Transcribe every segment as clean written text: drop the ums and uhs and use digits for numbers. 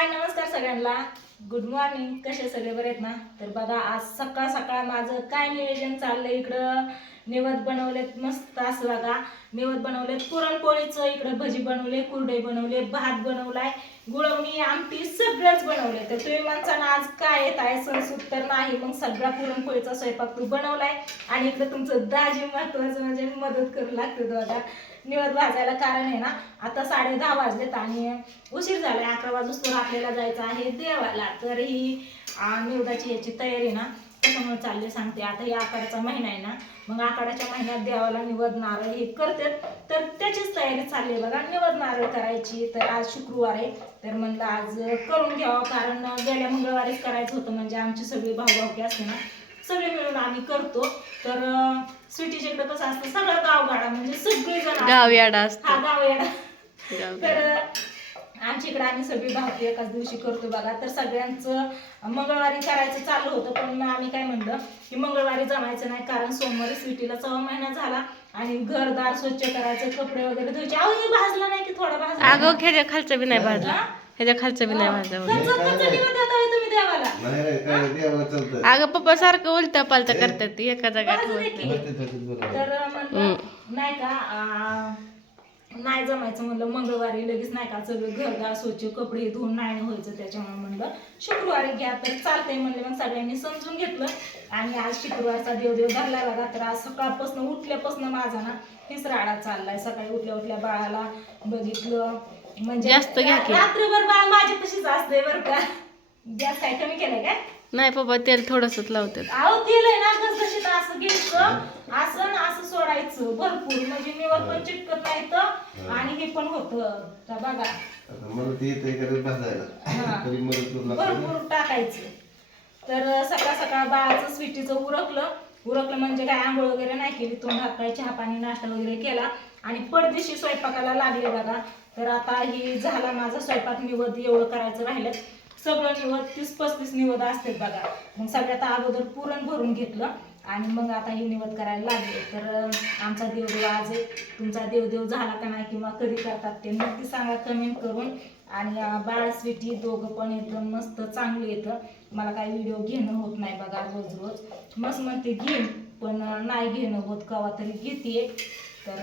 हाय नमस्कार सगळ्यांना. Good morning. कसे सगळे बरे आहेत ना? तर बघा आज सकाळ सकाळ माझं काय नियोजन चाललंय. इकडं निवद बनवलेत मस्त असं बघा. निवद बनवलेत पुरणपोळीचं, इकडं भजी बनवले, कुरडे बनवले, भात बनवलाय, गुळवणी आमटी सगळंच बनवले. तर तुम्ही म्हणसान आज काय येत आहे संसूत तर नाही, मग सगळा पुरणपोळीचा स्वयंपाक तू बनवलाय. आणि इकडं तुमचं दाजी महत्वाचं म्हणजे मदत करू लागते बघा निवद भाजायला. कारण आहे ना आता 10:30 वाजलेत आणि उशीर झालाय. 11 वाजूस्तोवर आपल्याला जायचं आहे देवाला. तर ही निवदाची याची तयारी ना त्याच्यामुळे चालले सांगते. आता ही आखाड्याचा महिना आहे ना, मग आखाड्याच्या महिन्यात देवाला निवद नारळ हे करतात, तर त्याचीच तयारी चालली आहे बघा. निवद नारळ करायची. तर आज शुक्रवार आहे, तर म्हणलं आज करून घ्यावं. कारण गेल्या मंगळवारीच करायचं होतं, म्हणजे आमची सगळी भाऊभाऊकी असते ना, सगळे मिळून आम्ही करतो. तर स्वीटीच्या इकडे कसं असतं, सगळं गावगाडा म्हणजे सगळेजण गावयाडा असतो. हा गावयाडा. तर आमच्या इकडे आम्ही सगळी भावकी एकाच दिवशी करतो बघा. तर सगळ्यांचं मंगळवारी करायचं चालू होतं, पण आम्ही काय म्हणलं की मंगळवारी जमायचं नाही, कारण सोमवारी स्वीटीला 6 महिना झाला आणि घरदार स्वच्छ करायचं, कपडे वगैरे धुवायचे. अहो हे भाजला नाही की थोडा भाजला. अगं ह्याच्या खालचं बी नाही भाजलं, ह्याच्या खालचं बी नाही भाजलं. तुम्ही देवाला अगं पप्पा सारखं उलटा पालता करतात ती एका जागेत. तर म्हणलं नाही का नाही जमायचं, म्हणलं मंगळवारी लगेच नाही का सगळं घरदार स्वच्छ कपडे धुवून नाही व्हायचं, त्याच्यामुळे म्हणलं शुक्रवारी घ्या तर चालतंय म्हणले. मग सगळ्यांनी समजून घेतलं आणि आज शुक्रवारचा देवदेव धरला बघा. तर आज सकाळपासून उठल्यापासून माझा ना हीच राडा चाललाय. सकाळी उठल्या उठल्या बाळाला बघितलं, म्हणजे जास्त घ्या की. रात्रभर बाळ माझी तशीच असते बरं का. गॅस काय कमी केलाय काय? नाही पप्पा तेल थोडंसंच लावतात. अहो तेल आहे ना घसघशीत असं घ्यायचं, असं ना असं सोडायचं भरपूर, म्हणजे निवड पण चिटकत नाही तर आणि हे पण होतं. तर बघा भरपूर टाकायचं. तर सकाळ सकाळ बाळाचं स्वीटीचं उरकलं म्हणजे काय आंघोळ वगैरे नाही केली, तोंड हात पाय चहा पाणी नाश्ता वगैरे केला आणि पडदिशी स्वयंपाकाला लागले बघा. तर आता ही झाला माझा स्वयंपाक. निवद एवढं करायचं राहिलं, सगळं निवद 30-35 निवद असतात बघा. मग सगळ्यात अगोदर पुरण भरून घेतलं आणि मग आता ही निवद करायला लागले. तर आमचा देवदेव आज आहे. तुमचा देवदेव झाला का नाही किंवा कधी करतात ते नक्की सांगा कमेंट करून. आणि बाळ स्वीटी दोघं पण एकदम मस्त चांगले येतं. मला काही व्हिडिओ घेणं होत नाही बघा रोज रोज. मस्त म्हणते घेईन, पण नाही घेणं होत, कवा तरी घेते. तर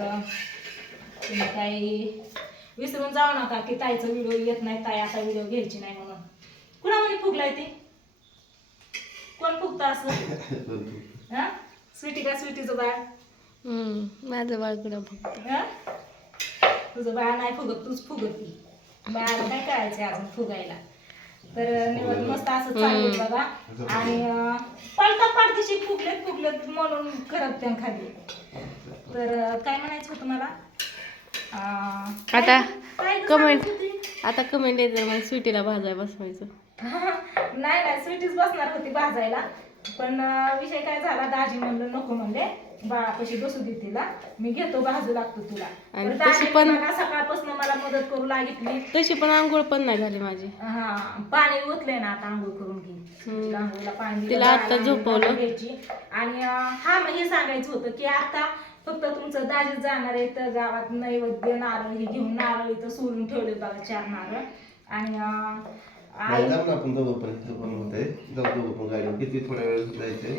तुम्ही काही विसरून जाऊ नका की ताईचा व्हिडिओ येत नाही, ताई आता व्हिडिओ घ्यायची नाही म्हणून. कुणामध्ये फुगलाय ती? कोण फुगतं असं? हा स्वीटी का स्वीटीचं बाळ? माझं बाळ कुठं फुगतं? तुझं बाळ नाही फुगत, तूच फुगती. बाळाला काय करायचंय अजून फुगायला. तर निवड मस्त असं चाललंय बघा. आणि पलटा पाडदिशी फुगलेत म्हणून करत त्या खाली. तर काय म्हणायचं होतं मला, आता कमेंट येते मग स्वीटीला भाजाय बसवायचं. नाही स्वीटीच बसणार होती भाजायला, पण विषय काय झाला, दाजी म्हणलं नको म्हणले, बाळापाशी बसू दे तिला, मी घेतो भाजू लागतो तुला. आणि तशी पण सकाळपासून मला मदत करू लागितली. तशी पण आंघोळ पण नाही झाली माझी. हा पाणी ओतलंय ना आता, आंघोळ करून घे. आंघोळला पाणी तिला आता झोपवलं घ्यायची. आणि हा मग हे सांगायचं होतं की आता फक्त तुमचं दाजीच जाणार आहे, तर गावात नैवेद्य नारळ हे घेऊन नारळ इथं सोडून ठेवले बघा 4 नारळ. आणि आपण दोघं पण होते, जाऊ गाडी किती थोड्या वेळ जायचे,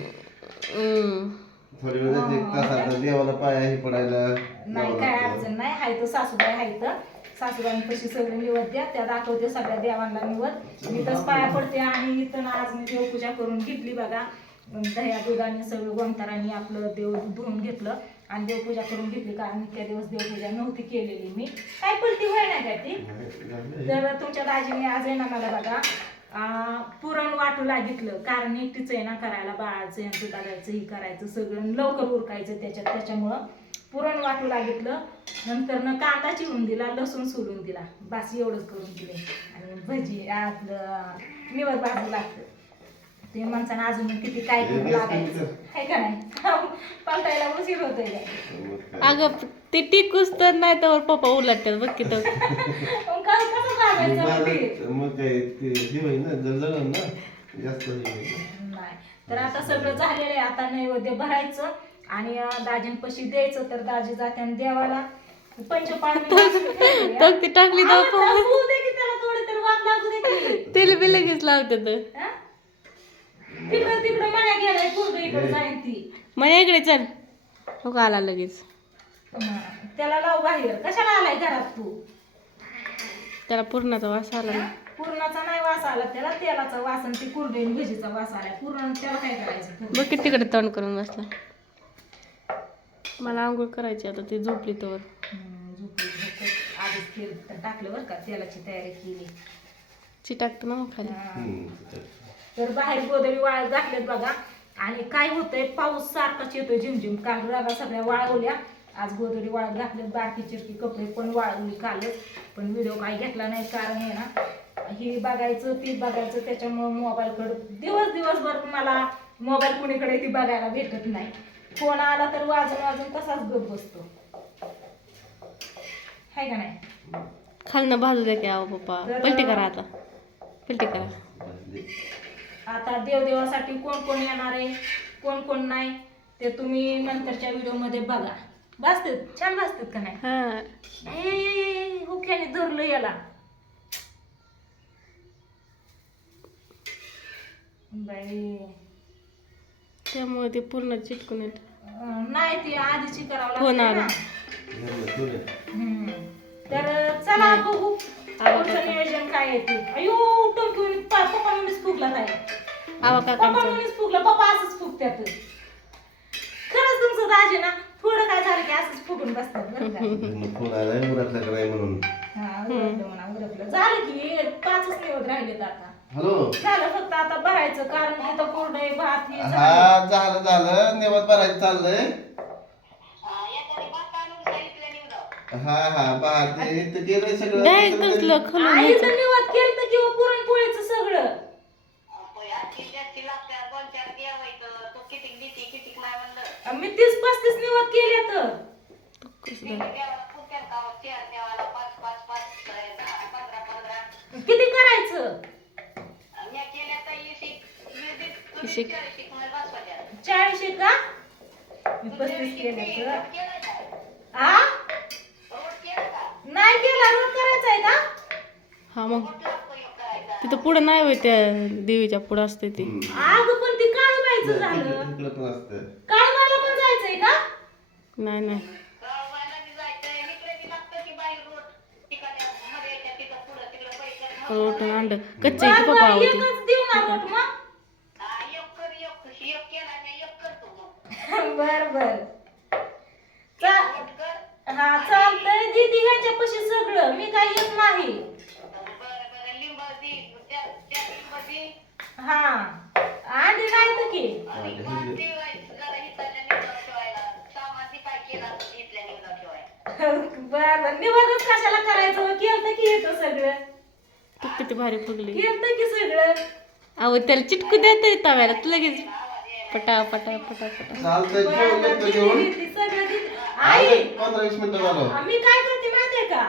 थोड्या वेळ जायचे, 1 तासात देवाला पाया हे पडायला नाही काय अडचण नाही. हाय तर सासूबाई हाय तर सासूबाईंपाशी सगळे निवद द्या, त्या दाखवते सगळ्या देवांना निवद. मी तस पाया पडते आणि इथं आज मी देवपूजा करून घेतली बघा. दह्या दुधाने सगळं गोंताराने आपलं देव धुवून घेतलं आणि देवपूजा करून घेतली, कारण इतक्या दिवस देवपूजा नव्हती केलेली मी. काय पलटी व्हाय नाही काय ती. तर तुमच्या दाजीने आज आहे ना मला बघा पुरण वाटू लागितलं, कारण एकटीच आहे ना करायला, बाळाचं यांचं बघायचं हे करायचं सगळं लवकर उरकायचं त्याच्यामुळं पुरण वाटू लागितलं. नंतर न कांदा चिरून दिला, लसूण सोलून दिला, बस एवढंच करून दिले. आणि भजी आपलं निवड भाजू लागतं. ते माणसानं अजून किती काय करू लागायचं आहे का नाही. पालटायला उशीर होतोय का? अगं ते टिकूच तर नाही तर पप्पा उलटतात बघ की. तर नाही तर आता सगळं झालेलं आहे. आता नैवेद्य भरायचं आणि दाजींपाशी द्यायचं. तर दाजी जाते देवाला पंचपाळी टाकली, त्याला थोडे तरी वाप लागू दे की. तेल बी लगेच लावतात. हा? तिकडं तिकडं माया गेलाय कुरडे इकडे जाईन ती. माझ्या इकडे चल. हो का आला लगेच. हा, त्याला लाव बाहेर. कशाला आलाय घरात तू? त्याला पूर्णाचा वास आला ना. पुरणाचा नाही वास आला त्याला, तेलाचा वास आणि ती कुरडे आणि भजीचा वास आलाय. पुरण त्याला काय करायचं? बघ की तिकडे तोंड करून बसला. मला आंघोळ करायची आता, ती झोपली तर. झोपली झोपत. आधीच तेल तर टाकलं बरं का, तेलाची तयारी केली. चिटाकत ना मग खाली. तर बाहेर गोधडी वाळत घातल्यात बघा. आणि काय होतंय, पाऊस सारखाच येतोय झिमझिम. काल रागा सगळ्या वाळवल्या, आज गोधडी वाळत घातल्यात. बारकी चिरकी कपडे पण वाळवली कालच, पण व्हिडिओ काय घेतला नाही. कारण आहे ना, ही बघायचं ती बघायचं, त्याच्यामुळं मोबाईलकडे दिवसभर मला मोबाईल कुणीकडे ती बघायला भेटत नाही. फोन आला तर वाजून वाजून तसाच गप बसतो, हाय का नाही? खालनं भाजू दे की आहो पप्पा. पलटी करा आता, पलटी करा. आता देवदेवासाठी कोण कोण येणार आहे, कोण कोण नाही, ते तुम्ही नंतरच्या व्हिडिओमध्ये बघा. भाजतात छान भाजतात का नाही? हा हुक्याने धरलं याला. बाई त्यामुळे ते पूर्ण चिटकून येत. नाही ती आधीची करावं हो ना. लागते ना. तर चला बघू पुढचं नियोजन काय आहे ते. अयो टोकीवर पप्पा म्हणूनच फुगला नाही. आवा पप्पा काकांचं म्हणूनच फुगला, पप्पा असंच फुगत्यात. खरंच तुमचं दाजी ना थोडं काय झालं की असंच फुगून बसतात बरं का. फोन आलाय उरकला का नाही म्हणून. हा उरकलं म्हणा, उरकलं. झालं की 5च निवड राहिलेत आता. हॅलो. झालं फक्त आता भरायचं, कारण इथं कोरडे भात हे झालं. हा झालं निवत भरायचं चाललंय. हा भात इथं गेलंय सगळं. डायरेक्ट तसलं खालून आई यायचं. तर निवड केलं किंवा पुरणपोळीचं सगळं. मी 30-35 निवड केल्या तर किती करायचं? 40 का? मी 35 केले तर. आ नाही केला, रोज करायचा आहे का? हा मग तिथं पुढं नाही होय, त्या देवीच्या पुढं असते ती. अगं पण ती काळूबाईचं झालं. इकडं पण असतं. काळूबाईला पण जायचंय का? नाही नाही रोटून अंड कच्चे बरं, पप्पा बरं, होते. एकच देऊ ना रोट मग. बर बर हा चालतंय. दीदी ह्यांच्या पशी सगळं, मी काय येत नाही. हा आधी नाही तर की. बर निवडच कशाला करायचं, केलं की येतं सगळं. तू किती भारी फुगली. केलं की सगळं. अहो त्याला चिटकू देत तव्याला तू लगेच पटा पटा पटा पटा. चालतंय बरं, ठेव, दिदी, घेऊन दिदी, सगळं दिदी. आई 15-20 मिनिटं झालं. मी काय करते माहितीये का,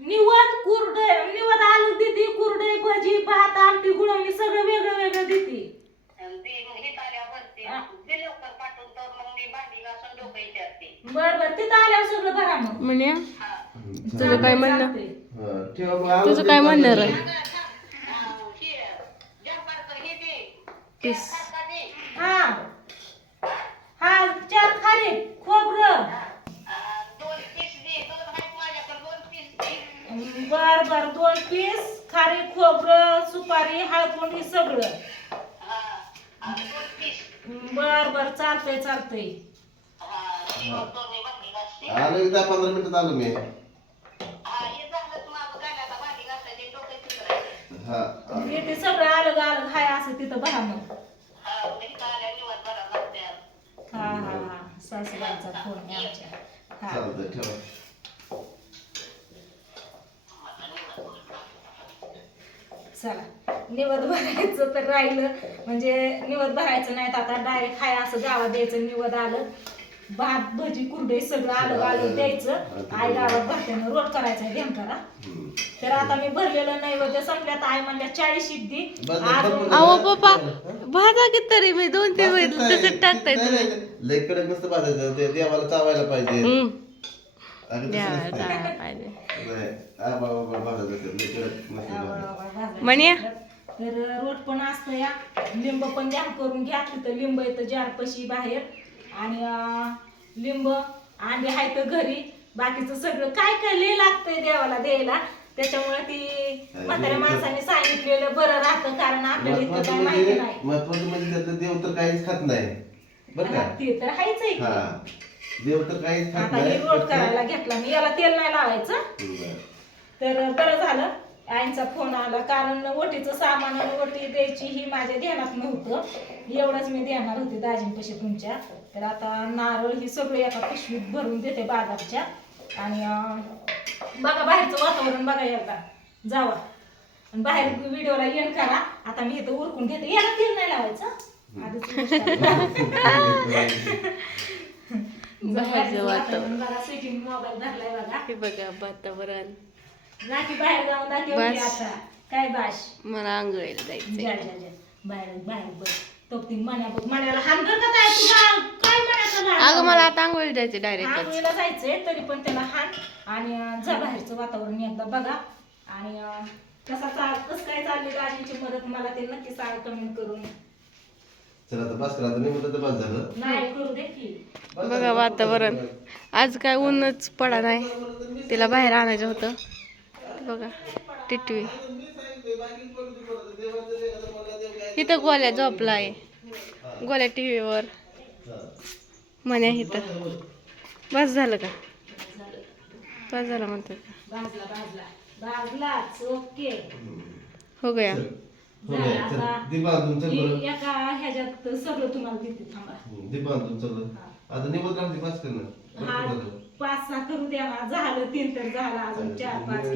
निवद आलू देते, कुरडे भजी भात आमटी गुळवणी सगळं वेगळं वेगळं देते. बर बर तिथं आल्यावर सगळं भरा मग. म्हणे तुझं काय म्हणणं, हा, ठेव मग. तुझं काय म्हणणार आहे? तीस हा हा 4 खारे खोबरं. बर बर 2 पीस खारी खोबरं सुपारी हळकुंड हे सगळं. बर बर चालतंय चालतंय. आलो एकदा 15 मिनिटात आलो मी. हा ते सगळं अलग अलग हाय असं तिथं भरा मग. हा हा हा सासूबाईचा फोन आहे आमच्या. हा चालतंय ठेवा. चला निवद भरायचं तर राहिलं, म्हणजे निवद भरायचं नाही तर आता डायरेक्ट हाय असं गावात द्यायचं. निवद आलं, भात भजी कुरडे सगळं आलं आलं द्यायचं. आई गावात भरत्यानं रोट करायचा आहे करा. तर आता मी भरलेलं नैवेद्य संपल्यात. आई म्हणल्या 40 शिद्दी अजून. अहो पप्पा भाजा की तरी मी 2-3 वेळेस तसं टाकताय तुम्ही. लय कडक नसतं भाजायचं, ते देवाला चावायला पाहिजे. अगं तसं द्यावा नसतं. जायला पाहिजे. नाही, बाबा भाजायचं लय कडक नसतं भाजायचं. म्हणे तर रोट पण असतं या, लिंब पण ध्यान करून घ्या. तिथं लिंब येतं जारपशी बाहेर, आणि लिंब अंडे आहेत घरी. बाकीचं सगळं काय काय लय लागतंय देवाला द्यायला. त्याच्यामुळे ती म्हाताऱ्या माणसाने सांगितलेलं बरं राहतं, कारण आपल्याला इतकं काय माहिती नाही. महत्वाचं म्हणजे त्यातलं देव तर काहीच खात नाही बरं का. ते तर हायच आहे की. हा देव तर काहीच खात आता हे नाही. रोट करायला घेतला मी, याला तेल नाही लावायचं. बरं. तर बरं झालं आईंचा फोन आला, कारण ओटीचं सामान आणि ओटी द्यायची ही माझ्या ध्यानात नव्हतं. एवढंच मी देणार होते दाजींपाशी तुमच्या. तर आता नारळ ही सगळी एका पिशवीत भरून देते बाजारच्या. आणि बघा बाहेरचं वातावरण बघा एकदा जावा, आणि बाहेर व्हिडिओला एंड करा. आता मी इथं उरकून घेते, याला तेल नाही लावायचं आधीच. बाहेरचं वातावरण बघा, स्विचिंग मोबाईल धरलाय बघा. हे बघा वातावरण. राखी बाहेर जाऊन दाखवली बस. आता काय बाश. मला आंघोळीला जायचंय. जा जा जा बाहेर बाहेर बघ तो ती मण्याला हान कर का काय तुला काय म्हणायचं अगं मला आता आंघोळीला जायचंय डायरेक्ट. आंघोळीला जायचंय तरी पण त्याला हान. आणि जा बाहेरचं वातावरण एकदा बघा. आणि कसं काय चालली दाजींची मदत मला ते नक्की सांग कमेंट करून. चला आता बस करा, आता निमित्त तर बस झालं. नाही करू दे की. बघा वातावरण. आज काय ऊनच पडा नाही, तिला बाहेर आणायचं होतं. बघा टिटवी इथं गोल्या झोपला आहे. गोल्या टीव्हीवर म्हणे इथं. बस झालं का? बस झालं म्हणतात. भाजला भाजला भाजलाच. ओके हो गया. हो काय, चल, दीप आणून चल बरं. एका ह्याच्यात सगळं तुम्हाला देते थांबा. दीप आणून चल. आता निवड राहते पास करणार. हा 5-6 करू द्या ना. झालं 3 तर झालं, अजून 4-5